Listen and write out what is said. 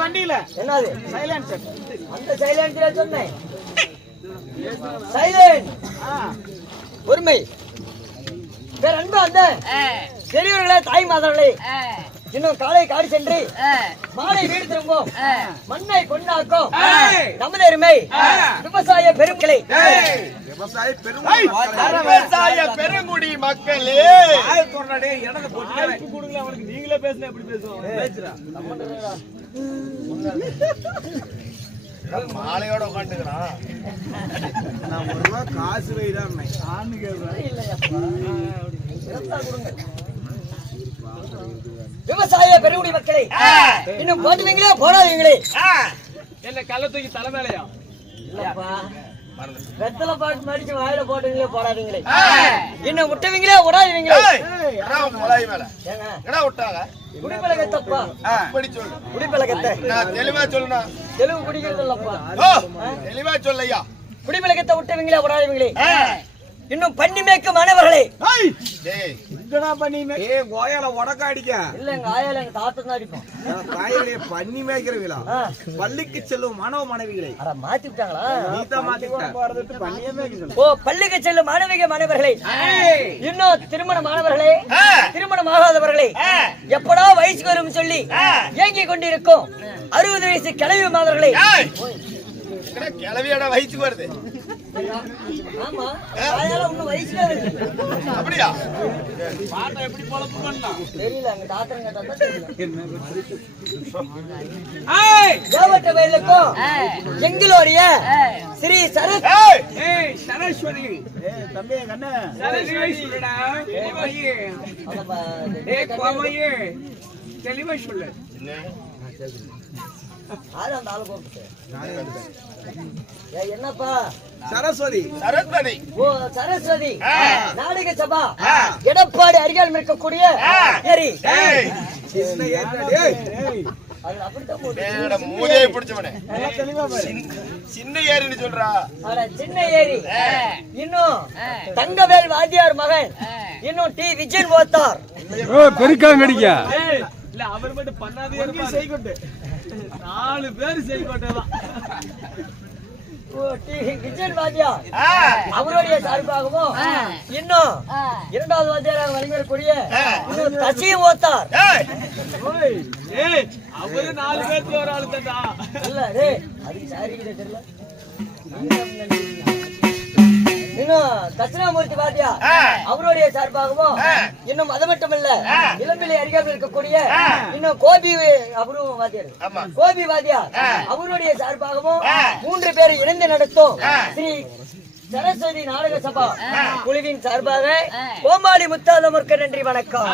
வண்டியில என்னது சைலன்சர் அந்த சைலன்சர் சொன்னேன் சைலன்ட் பொறுமை வேற அன்பு அந்த பெரியவர்களே தாய் மாதவர்களே இன்னும் காலை காடி சென்று மாலை வீடு திரும்பும் மண்ணை பொன்னாக்கும் நமது அருமை விவசாய பெருமக்களே விவசாய பெருங்குடி மக்களே நீங்களே பேசுன எப்படி பேசுவோம் மாலையோட உட்காந்துக்கிறான் நான் ஒரு ரூபா காசு வைதான் விவசாய பெருங்குடி மக்களே இன்னும் போட்டுவீங்களே போடாதீங்களே என்ன கள்ள தூக்கி தலை மேலையா வெத்தலை பாட்டு மடிச்சு வாயில போட்டுவீங்களே போடாதீங்களே இன்னும் விட்டுவீங்களே விடாதீங்களே குடிப்பழகத்தப்பா குடிப்பழகத்தை தெளிவா சொல்லுனா தெளிவு குடிக்கிறது இல்லப்பா தெளிவா சொல்லையா குடிப்பழகத்தை விட்டுவீங்களே விடாதீங்களே இன்னும் பண்ணி மேய்க்கும் மாணவர்களே கோயால உடக்க அடிக்க இல்லங்க ஆயால எங்க தாத்தா தான் அடிப்போம் பண்ணி மேய்க்கிறவங்களா பள்ளிக்கு செல்லும் மாணவ மாணவிகளை மாத்தி விட்டாங்களா பண்ணியே ஓ பள்ளிக்கு செல்லும் மாணவர்களே இன்னும் திருமணமானவர்களே திருமணம் ஆகாதவர்களே எப்படா வயசுக்கு வரும் சொல்லி ஏங்கி கொண்டிருக்கும் 60 வயசு கிளவி மாதவர்களே கிளவியோட வயசுக்கு வருது ஆமா ஆயால இன்னும் வயசுல இருக்கு அப்படியா பாட்டை எப்படி பொளப்பு பண்ணா தெரியல அங்க தாத்தன் கேட்டா தெரியல ஜாவட்ட வயலுக்கும் எங்களுடைய ஸ்ரீ சரஸ்வதி தம்பி கண்ணே சரஸ்வதி சொல்லுடா தெளிவா சொல்லு என்னப்பா சரஸ்வதி ஓ சரஸ்வதி நாடக சபா எடப்பாடி அருகால் இருக்கக்கூடிய ஏரி சின்ன ஏரின்னு சொல்றா சின்ன ஏரி இன்னும் தங்கவேல் வாத்தியார் மகன் இன்னும் டி விஜயன் ஓத்தார் பெருக்காங்கடிக்க இல்ல அவர் மட்டும் பண்ணாதே செய்கொண்டு 4 பேர் செய்கொண்டதான் விஜயன் வாத்தியார் அவருடைய சார்பாகவும் இன்னும் 2வது வாத்தியாராக வழங்கக்கூடிய இன்னும் தசி ஓத்தார் அவரு 4 பேருக்கு ஒரு ஆளு தந்தா இல்ல அது சாரி தெரியல இன்னும் தட்சிணாமூர்த்தி வாத்தியார் அவருடைய சார்பாகவும் இன்னும் அது மட்டுமல்ல இளம்பிள்ளை அருகாமல் இருக்கக்கூடிய இன்னும் கோபி அவரும் வாத்தியார் கோபி வாத்தியார் அவருடைய சார்பாகவும் 3 பேரை இணைந்து நடத்தும் ஸ்ரீ சரஸ்வதி நாடக சபா குழுவின் சார்பாக கோமாளி முத்தாதமர்க்கு நன்றி வணக்கம்.